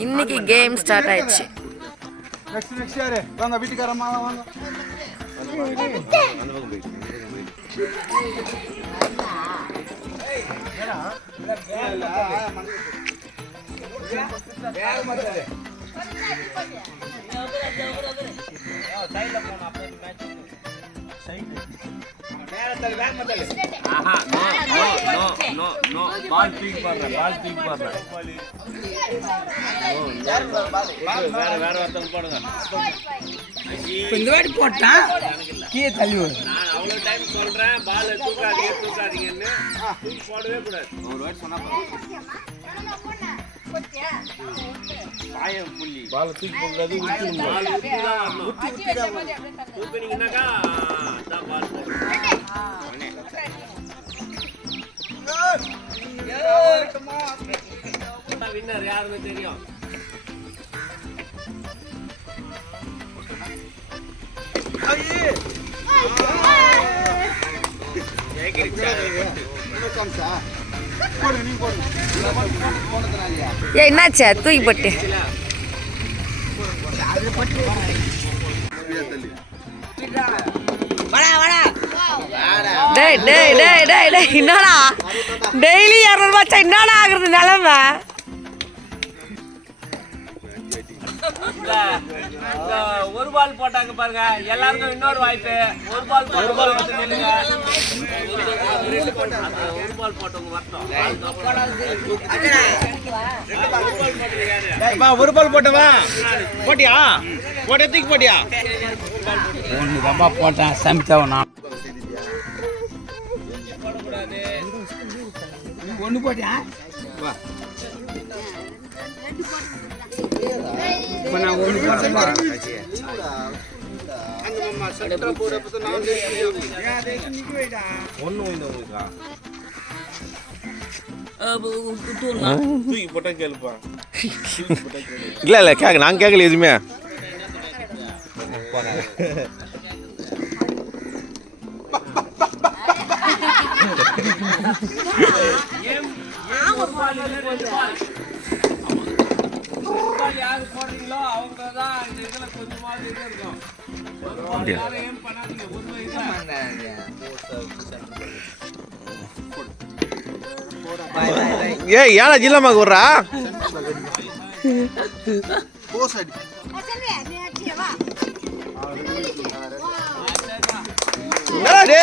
இன்னைக்கு game start ஆயிடுச்சு next next யாரு வாங்க வீட்டுக்காரம்மா வாங்க பால் தூக்கி பாடுறேன் பால் தூக்கி பாடுறேன் வேற வேற ஒருத்தவங்க போடுங்க இந்த வாட்டி போட்டான் கீழே தள்ளி நான் அவ்வளோ டைம் சொல்கிறேன் பால் தூக்காதீங்க தூக்காதீங்கன்னு தூக்கி போடவே கூடாது ஒரு வாட்டி சொன்னா பாயம் புள்ளி பால் தூக்கி போடாது ஊத்தி அதான் பால் வின்னர் யாருன்னு தெரியும் போடு ஏ என்னாச்சு? தூக்கி போட்டு. வாடா வாடா. டேய் டேய் டேய் டேய் டேய் என்னடா? டெய்லி இரநூறுபா என்னடா ஆகுறது நிலமை? ஒரு பால் போட்டாங்க பாருங்க. எல்லாருக்கும் இன்னொரு வாய்ப்பு. ஒரு பால் ஒரு பால் ஒரு பால் போட்டவங்க வரட்டும் ஒரு பால் போட்டவா போட்டியா? போட்ட தூக்கி போட்டியா? ஒன்று போட்டேன் சமைத்தவன் நான். ஒன்று போட்டியா இப்போ நான் ஒன்று போட்டேன் இல்ல இல்ல கேட்க நான் கேட்கல எதுவுமே. போடுறீங்களோ அவங்க தான் இந்த இதுல கொஞ்சமாவது இது இருக்கும். வயசு ஏ ஏழா ஜில்லாமாக்கு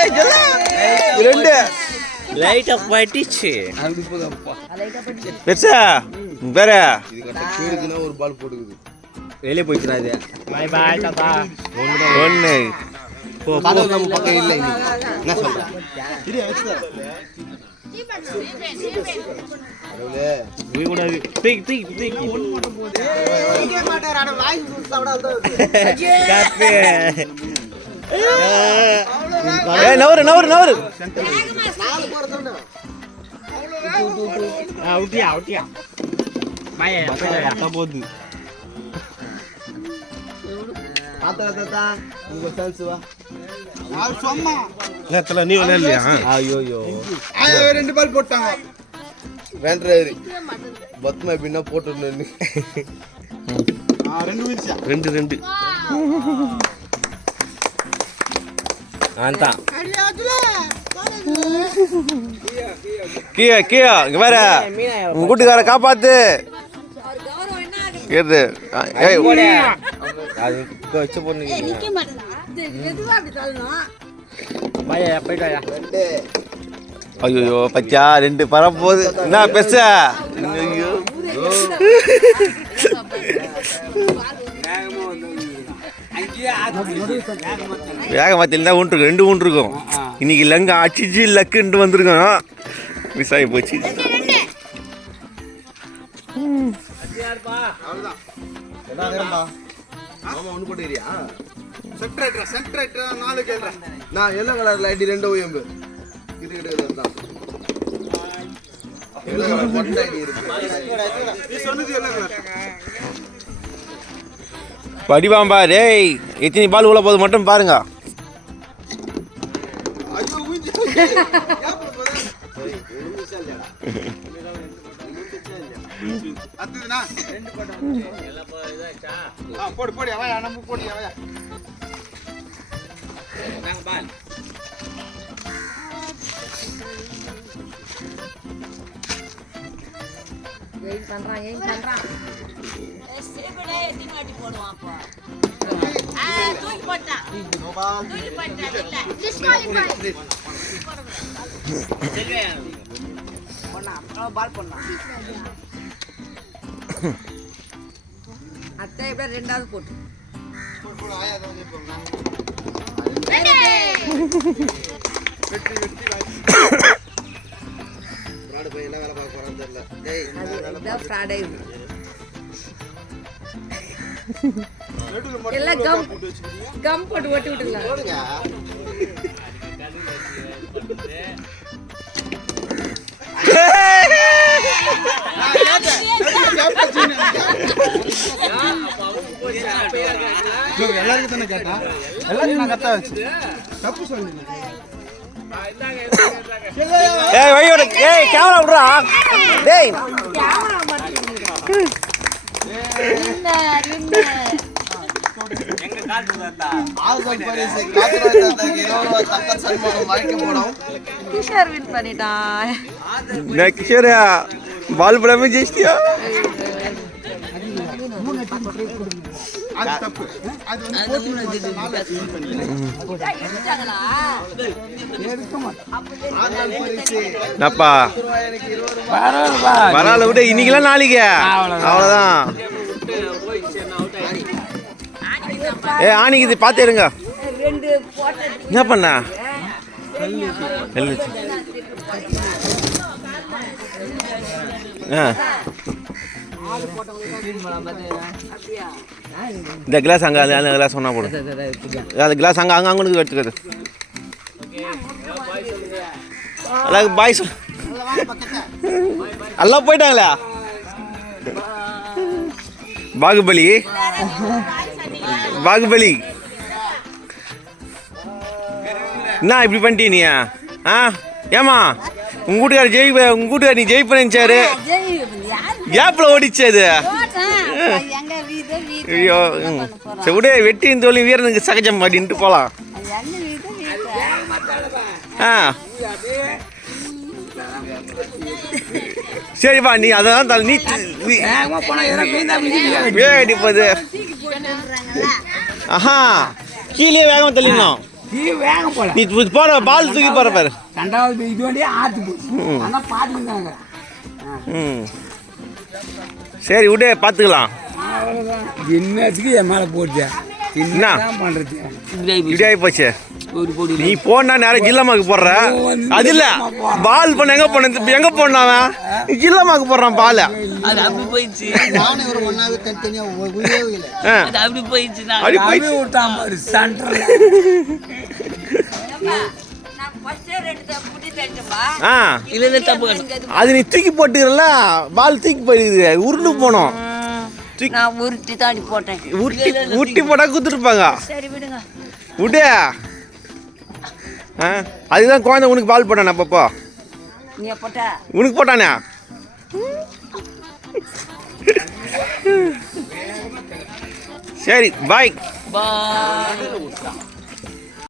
ஜில்லா? ரெண்டு. பட்டுச்சு அப்படி போதப்பா பெருசா? வேற ஒரு பால் போட்டுக்குது. வெளியே இது பாய் பாய் தாத்தா. ஒன்று கதவு நம்ம பக்கம் இல்லை என்ன. ஏய் நவரு நவரு நவரு. அவுட்டியா அவுட்டியா சும்மா நீ விளையாடலையா ஐயோ ஆயா, ரெண்டு பால் போட்டாங்க வேண்டாரு பத்மா எப்படின்னா போட்டு ஆ, ரெண்டு ரெண்டு ரெண்டு அதான் கீழே கீழே இங்க வேற உங்க கூட்டுக்கார காப்பாத்து கேட்டு ஏய் அது இப்போ வச்சு பொண்ணு நிக்க மாட்டேனா எதுவா அப்படி தள்ளணும்? மாயா போயிட்டாயா ஐயோ பச்சா ரெண்டு பரம் போகுது என்ன பெருச? ஐயோ வேக மாத்தில தான் உண்டு ரெண்டு உண்டு இருக்கும் இன்னைக்கு லங்க அடிச்சு லக்குன்ட்டு வந்திருக்கோம். மிஸ் ஆகி போச்சு. ஆமா ஒண்ணு போட்டுக்கிறியா சென்டர் ரைட்டரா சென்டர் ரைட்டரா நாலு கேள்றா. நான் எல்லோ கலர்ல ஐடி ரெண்டு ஓஎம்பு? இது கிட்ட தான் எல்லோ கலர் பொட்டை ஐடி இருக்கு. நீ சொன்னது என்ன வடிவாம்பா டேய் எத்தனை பால் உள்ள போகுது மட்டும் பாருங்க. ஐயோ அடுத்ததுண்ணா ஆ போடு போடு அவயா நம்ம போடு அவயா எயிட் பண்றான் எயிட் பண்றான் சீப்படே எத்தி மாட்டி போடுவான் அப்போ தூக்கி போட்டான் தூக்கி போட்டான் இல்ல நாடு அத்தை என்ன ரெண்டாவது போட்டு. எல்லாம் கம் கம் போட்டு ஓட்டி விட்டுக்கலாம் எல்லாருக்கும் தானே கேட்டா நான் கத்த வச்சு தப்பு ஏய் வையோட ஏய் கேமரா விட்றா. டேய். கிஷோர் வின் பண்ணிட்டான். நான் இருபது ரூபாய் பரவாயில்லப்பா பரவாயில்ல விட இன்னைக்கெல்லாம் நாளைக்கு. அவ்வளோதான் ஏ ஆணிக்கு இது பார்த்து இருங்க. என்ன பண்ண? இந்த கிளாஸ் அங்கே அந்த கிளாஸ் ஒன்றா போடும் அந்த கிளாஸ் அங்கே அங்கே அங்கே எடுத்துக்கிறது. அதாவது பாய் சொல். எல்லாம் போயிட்டாங்களா? பாகுபலி பாகுபலி என்ன இப்படி பண்ணிட்டீ நீ ஆ ஏமா உங்க வீட்டுக்கார ஜெயிப்ப உங்க வீட்டுக்கார நீ ஜெயிப்ப? நினைச்சாரு கேப்ல ஓடிச்சு அது ஐயோ விடு வெட்டியும் தோல்வி வீரனுக்கு சகஜம் அப்படின்ட்டு போலாம். ஆ. சரிப்பா நீ அதான் தலை நீ வேடி போகுது ஆஹா கீழே வேகமா தள்ளிடணும். நீ வேகம் போல. நீ தூ- போற பால் தூக்கி போற பாரு. ரெண்டாவது இது ஆத்து ஆனா பாத்துக்கிட்டாங்க. சரி விடு பார்த்துக்கலாம் என்னத்துக்கு என் மேல போட்டு என்ன? பண்றது இப்படி ஆகி போச்சு. நீ போனா நேரம் ஜில்லமாக்கு போடுற? அது இல்ல. பால் பண்ண எங்க போன எங்க போன அவன்? ஜில்லமாக்கு போடுறான் பால. அது அப்படி போயிடுச்சு. நானும் தனித்தனியா அது அப்படி போயிடுச்சு. நான் அப்படி போய் விட்டான் பாரு சென்டர்ல. அது நீ தூக்கி போட்டுக்கிறல பால் தூக்கி போயிடுது. உருண்டு போனோம். தூக்கி நான் உருட்டி தாண்டி போட்டேன். உருட்டி உருட்டி போட்டா குத்துருப்பாங்க சரி விடுங்க. விடு. ஆ? அதுதான் குழந்தை உனக்கு பால் போட்டானே அப்பப்போ நீ போட்ட. உனக்கு போட்டானே? சரி பாய் பாய்